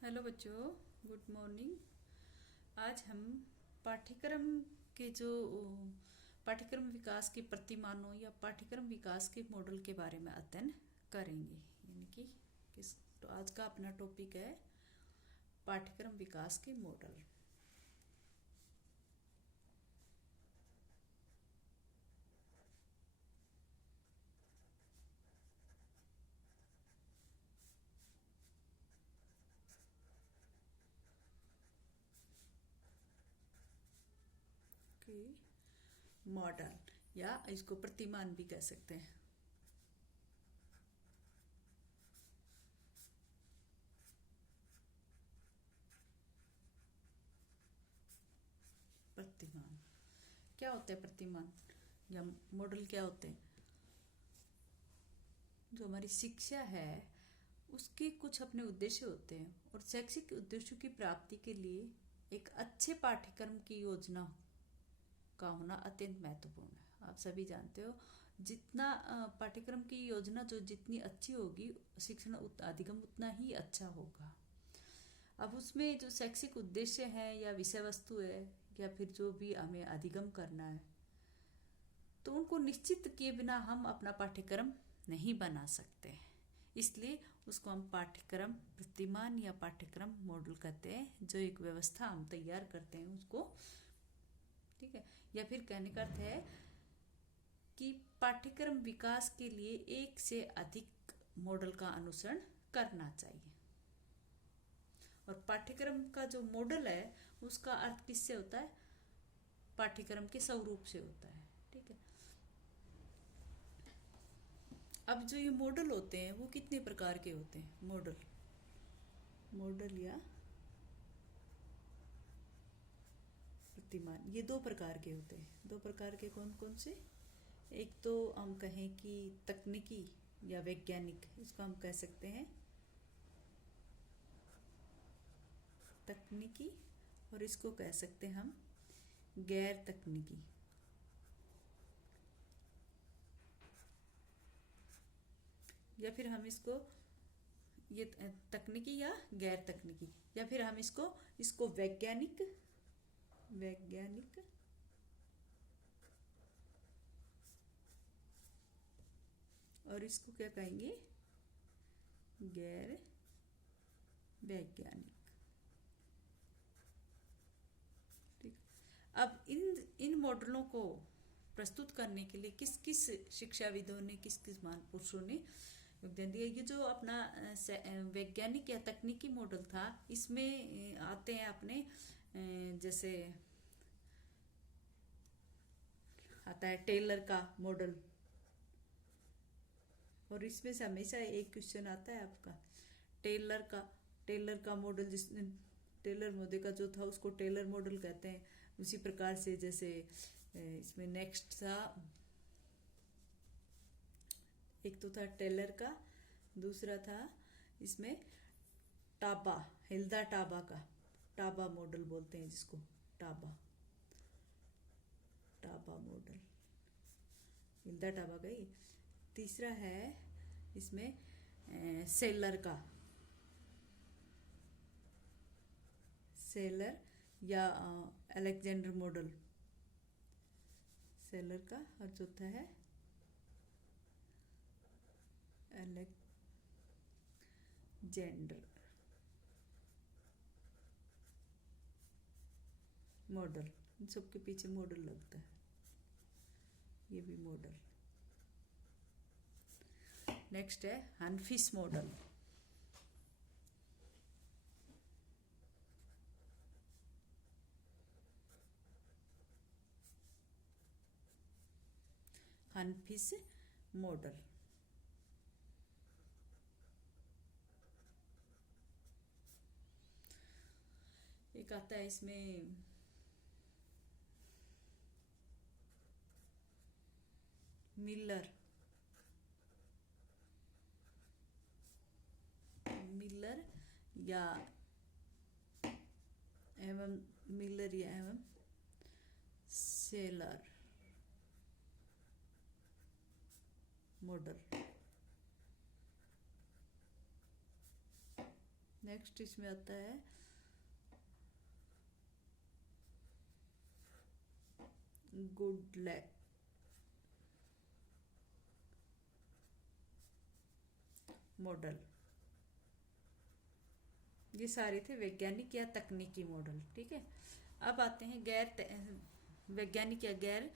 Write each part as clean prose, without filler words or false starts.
Hello बच्चों, good morning. आज हम पाठ्यक्रम के जो पाठ्यक्रम विकास के प्रतिमानों या पाठ्यक्रम विकास के मॉडल के बारे में अध्ययन करेंगे। यानी कि किस तो आज का अपना टॉपिक है पाठ्यक्रम विकास के मॉडल। मॉडल या इसको प्रतिमान भी कह सकते हैं। प्रतिमान क्या होता है? प्रतिमान या मॉडल क्या होते हैं? जो हमारी शिक्षा है उसके कुछ अपने उद्देश्य होते हैं और शैक्षिक उद्देश्यों की प्राप्ति के लिए एक अच्छे पाठ्यक्रम की योजना का होना अत्यंत महत्वपूर्ण है। आप सभी जानते हो, जितना पाठ्यक्रम की योजना जो जितनी अच्छी होगी, शिक्षण अधिगम उतना ही अच्छा होगा। अब उसमें जो शैक्षिक उद्देश्य है या विषय वस्तु है या फिर जो भी हमें अधिगम करना है, तो उनको निश्चित किए बिना हम अपना पाठ्यक्रम नहीं बना सकते। इसलिए उसको हम पाठ्यक्रम प्रतिमान या पाठ्यक्रम मॉडल कहते हैं। जो एक व्यवस्था हम तैयार करते हैं उसको, ठीक है। या फिर कहने का अर्थ है कि पाठ्यक्रम विकास के लिए एक से अधिक मॉडल का अनुसरण करना चाहिए। और पाठ्यक्रम का जो मॉडल है उसका अर्थ किससे होता है? पाठ्यक्रम के स्वरूप से होता है, ठीक है। अब जो ये मॉडल होते हैं वो कितने प्रकार के होते हैं? मॉडल या प्रतिमान, ये दो प्रकार के होते हैं। दो प्रकार के कौन कौन से? एक तो हम कहें कि तकनीकी या वैज्ञानिक, इसको हम कह सकते हैं तकनीकी, और इसको कह सकते हैं हम गैर तकनीकी। या फिर हम इसको ये तकनीकी या गैर तकनीकी, या फिर हम इसको वैज्ञानिक और इसको क्या कहेंगे? गैर वैज्ञानिक। ठीक। अब इन मॉडलों को प्रस्तुत करने के लिए किस किस शिक्षाविदों ने, किस किस महान पुरुषों ने योगदान दिया? ये जो अपना वैज्ञानिक या तकनीकी मॉडल था, इसमें आते हैं अपने जैसे आता है टेलर का मॉडल। और इसमें से हमेशा एक क्वेश्चन आता है आपका टेलर का मॉडल, जिस टेलर मॉडल का जो था उसको टेलर मॉडल कहते हैं। उसी प्रकार से जैसे इसमें नेक्स्ट था, एक तो था टेलर का, दूसरा था इसमें टाबा, हिल्दा टाबा का, टाबा मॉडल बोलते हैं जिसको, टाबा मॉडल, हिल्दा टाबा का ही। तीसरा है इसमें सेलर या अलेक्जेंडर मॉडल, सेलर का। और चौथा है अलेक्जेंडर मॉडल। इन सबके पीछे मॉडल लगता है, ये भी मॉडल। नेक्स्ट है हनफिश मॉडल। हनफिश मॉडल एक आता है इसमें मिलर या एवं सेलर मॉडल। नेक्स्ट इसमें आता है गुडलैक मॉडल। ये सारे थे वैज्ञानिक या तकनीकी मॉडल। ठीक है, अब आते हैं वैज्ञानिक या गैर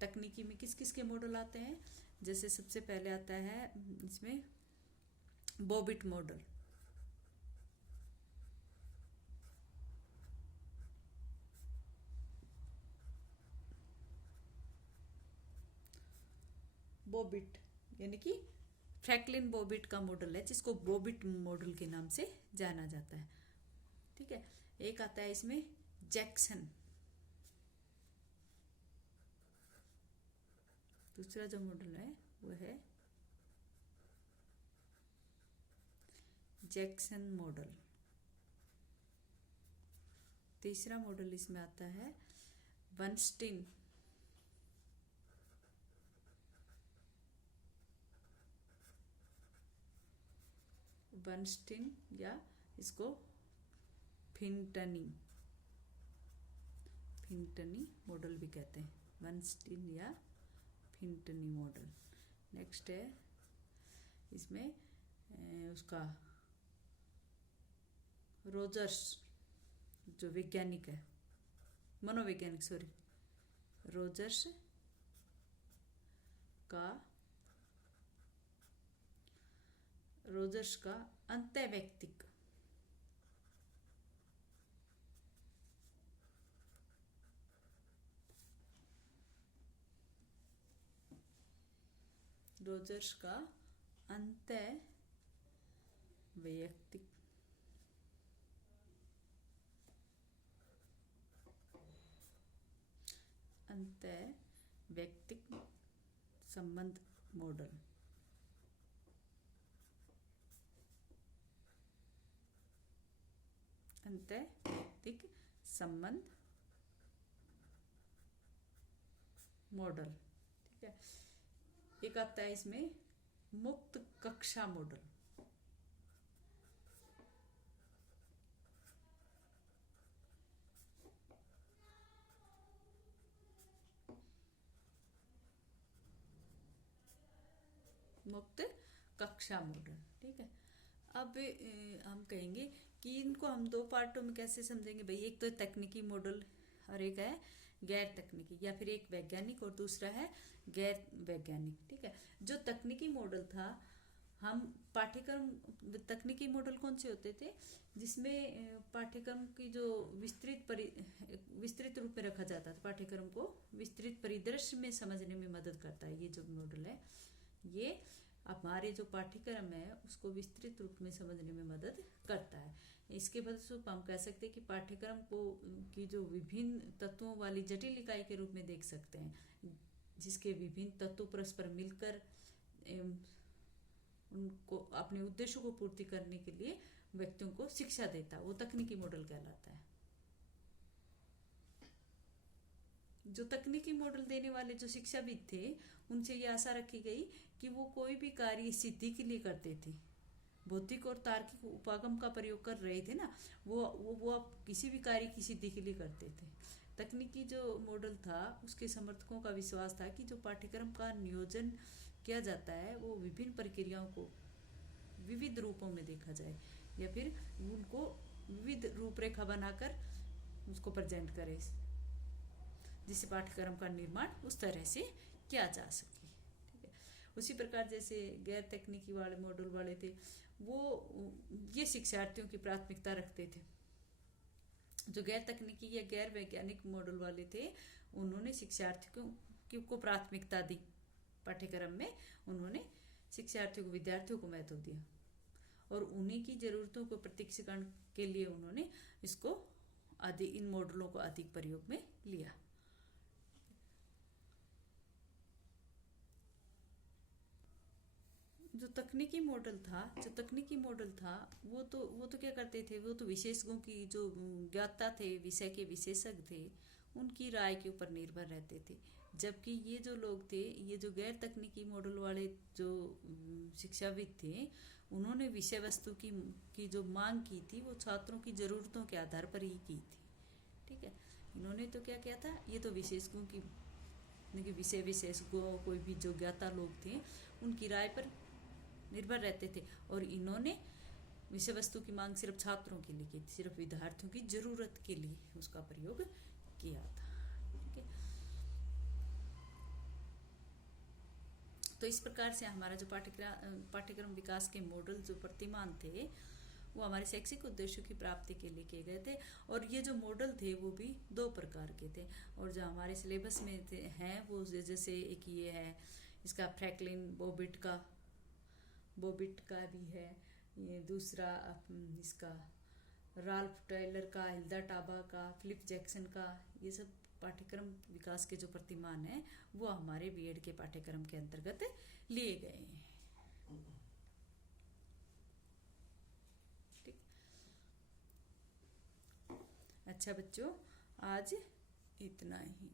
तकनीकी में किस किस के मॉडल आते हैं। जैसे सबसे पहले आता है इसमें बॉबिट मॉडल। बॉबिट यानी कि फ्रैंकलिन बॉबिट का मॉडल है, जिसको बॉबिट मॉडल के नाम से जाना जाता है। ठीक है, एक आता है इसमें जैक्सन। दूसरा जो मॉडल है वो है जैक्सन मॉडल। तीसरा मॉडल इसमें आता है बर्नस्टीन। बर्नस्टीन या इसको फिंटनी मॉडल भी कहते हैं, बर्नस्टीन या फिंटनी मॉडल। नेक्स्ट है इसमें उसका रोजर्स जो वैज्ञानिक है, मनोवैज्ञानिक, सॉरी, रोजर्स का अंतःवैयक्तिक अंतःवैयक्तिक संबंध मॉडल। अंतःवैयक्तिक संबंध मॉडल। ठीक है, एक आता है इसमें मुक्त कक्षा मॉडल। मुक्त कक्षा मॉडल। ठीक है, अब हम कहेंगे कि इनको हम दो पार्टों में कैसे समझेंगे भाई। एक तो तकनीकी मॉडल और एक है गैर तकनीकी, या फिर एक वैज्ञानिक और दूसरा है गैर वैज्ञानिक। ठीक है, जो तकनीकी मॉडल था, हम पाठ्यक्रम, तकनीकी मॉडल कौन से होते थे जिसमें पाठ्यक्रम की जो विस्तृत रूप में रखा जाता था, पाठ्यक्रम को विस्तृत परिदृश्य में समझने में मदद करता है। ये जो मॉडल है ये हमारे जो पाठ्यक्रम है उसको विस्तृत रूप में समझने में मदद करता है। इसके फलस्वरूप हम कह सकते हैं कि पाठ्यक्रम को की जो विभिन्न तत्वों वाली जटिल इकाई के रूप में देख सकते हैं, जिसके विभिन्न तत्व परस्पर मिलकर उनको अपने उद्देश्यों को पूर्ति करने के लिए व्यक्तियों को शिक्षा देता है, वो तकनीकी मॉडल कहलाता है। जो तकनीकी मॉडल देने वाले जो शिक्षाविद थे, उनसे ये आशा रखी गई कि वो कोई भी कार्य सिद्धि के लिए करते थे। भौतिक और तार्किक उपागम का प्रयोग कर रहे थे ना, वो अब किसी भी कार्य की सिद्धि के लिए करते थे। तकनीकी जो मॉडल था उसके समर्थकों का विश्वास था कि जो पाठ्यक्रम का नियोजन किया जाता है वो विभिन्न प्रक्रियाओं को विविध रूपों में देखा जाए, या फिर उनको विविध रूपरेखा बनाकर उसको प्रेजेंट करे, जिससे पाठ्यक्रम का निर्माण उस तरह से किया जा सके। ठीक है, उसी प्रकार जैसे गैर तकनीकी वाले मॉडल वाले थे, वो ये शिक्षार्थियों की प्राथमिकता रखते थे। जो गैर तकनीकी या गैर वैज्ञानिक मॉडल वाले थे, उन्होंने शिक्षार्थियों को प्राथमिकता दी। पाठ्यक्रम में उन्होंने शिक्षार्थियों को, विद्यार्थियों को महत्व दिया और उन्हीं की जरूरतों को प्रत्यक्षीकरण के लिए उन्होंने इन मॉडलों को अधिक प्रयोग में लिया। जो तकनीकी मॉडल था वो तो क्या करते थे, वो तो विशेषज्ञों की जो ज्ञाता थे, विषय के विशेषज्ञ थे, उनकी राय के ऊपर निर्भर रहते थे। जबकि ये जो लोग थे, ये जो गैर तकनीकी मॉडल वाले जो शिक्षाविद थे, उन्होंने विषय वस्तु की जो मांग की थी वो छात्रों की जरूरतों के आधार पर ही की थी। ठीक है, इन्होंने तो क्या किया था, ये तो विशेषज्ञों की विशेषज्ञों कोई भी जो ज्ञाता लोग थे उनकी राय पर निर्भर रहते थे, और इन्होंने विषय वस्तु की मांग सिर्फ छात्रों के लिए की थी, सिर्फ विद्यार्थियों की जरूरत के लिए उसका प्रयोग किया था। ठीक है, तो इस प्रकार से हमारा जो पाठ्यक्रम विकास के मॉडल जो प्रतिमान थे वो हमारे शैक्षिक उद्देश्यों की प्राप्ति के लिए किए गए थे। और ये जो मॉडल थे वो भी 2 प्रकार के थे, और जो हमारे सिलेबस में हैं वो जैसे एक ये है, इसका फ्रैंकलिन बॉबिट का भी है, ये दूसरा इसका राल्फ टायलर का, हिल्दा टाबा का, फिलिप जैक्सन का, ये सब पाठ्यक्रम विकास के जो प्रतिमान है वो हमारे बीएड के पाठ्यक्रम के अंतर्गत लिए गए हैं। ठीक, अच्छा बच्चों, आज इतना ही।